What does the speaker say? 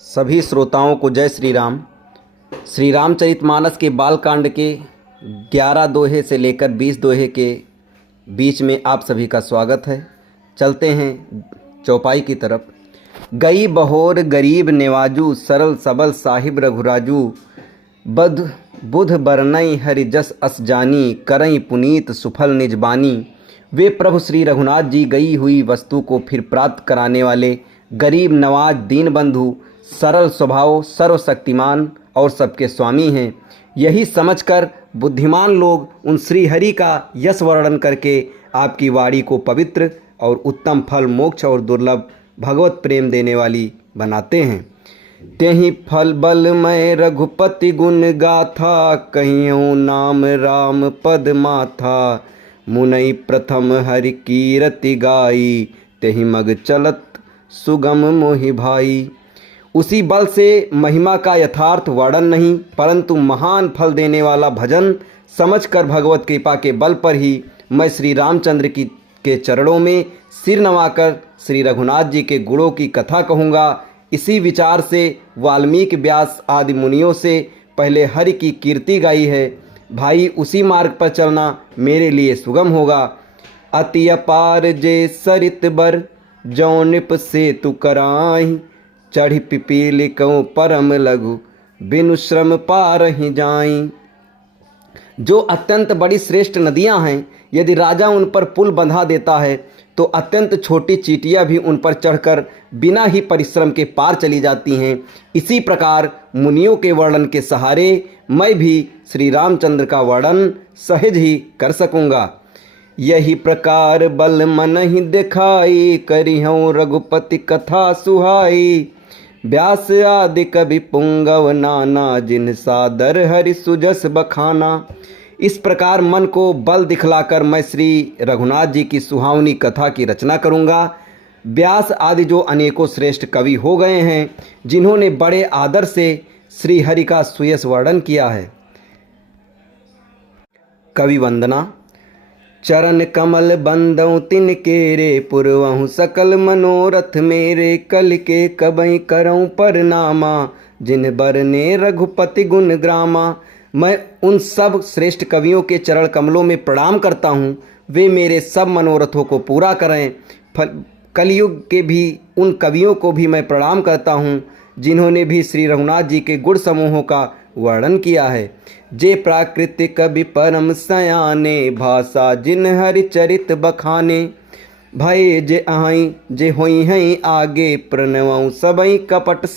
सभी श्रोताओं को जय श्री राम। श्री रामचरितमानस के बालकांड के 11 दोहे से लेकर 20 दोहे के बीच में आप सभी का स्वागत है। चलते हैं चौपाई की तरफ। गई बहोर गरीब नेवाजू, सरल सबल साहिब रघुराजू, बद बुध बरनई हरि जस अस जानी, करई पुनीत सुफल निजबानी। वे प्रभु श्री रघुनाथ जी गई हुई वस्तु को फिर प्राप्त कराने वाले गरीब नवाज दीन बंधु, सरल स्वभाव, सर्वशक्तिमान और सबके स्वामी हैं। यही समझकर बुद्धिमान लोग उन श्री हरि का यश वर्णन करके आपकी वाणी को पवित्र और उत्तम फल, मोक्ष और दुर्लभ भगवत प्रेम देने वाली बनाते हैं। तेहि फल बल मैं रघुपति गुण गाथा, कहियो नाम राम पद माथा। मुनई प्रथम हरि कीरति गाई, तेहि मग चलत सुगम मोहि भाई। उसी बल से महिमा का यथार्थ वर्णन नहीं, परंतु महान फल देने वाला भजन समझकर भगवत कृपा के बल पर ही मैं श्री रामचंद्र के चरणों में सिर नवाकर श्री रघुनाथ जी के गुणों की कथा कहूँगा। इसी विचार से वाल्मीकि, व्यास आदि मुनियों से पहले हरि की कीर्ति गाई है। भाई, उसी मार्ग पर चलना मेरे लिए सुगम होगा। अति अपार जे सरित बर, जौ निप से तु कराई। चढ़ी पिपीली कहूँ परम लघु, बिनु श्रम पार ही जाई। जो अत्यंत बड़ी श्रेष्ठ नदियां हैं, यदि राजा उन पर पुल बंधा देता है तो अत्यंत छोटी चींटियां भी उन पर चढ़कर बिना ही परिश्रम के पार चली जाती हैं। इसी प्रकार मुनियों के वर्णन के सहारे मैं भी श्री रामचंद्र का वर्णन सहज ही कर सकूंगा। यही प्रकार बल मन ही दिखाई, करिहूँ रघुपति कथा सुहाई। व्यास आदि कवि पुंगव नाना, जिन सादर हरि सुजस बखाना। इस प्रकार मन को बल दिखलाकर मैं श्री रघुनाथ जी की सुहावनी कथा की रचना करूंगा। व्यास आदि जो अनेकों श्रेष्ठ कवि हो गए हैं, जिन्होंने बड़े आदर से श्री हरि का सुयस वर्णन किया है। कवि वंदना। चरण कमल बंदौ तिन केरे, पुरवहु सकल मनोरथ मेरे। कल के कबई करऊँ परनामा, जिन बरने रघुपति गुण ग्रामा। मैं उन सब श्रेष्ठ कवियों के चरण कमलों में प्रणाम करता हूँ। वे मेरे सब मनोरथों को पूरा करें। कलयुग के भी उन कवियों को भी मैं प्रणाम करता हूँ, जिन्होंने भी श्री रघुनाथ जी के गुण समूहों का वर्णन किया है। जे प्राकृतिक कवि परम सयाने, भाषा जिन हरि चरित बखाने। भय जे आई जे होई हैं आगे, प्रणवऊ सबई कपट सब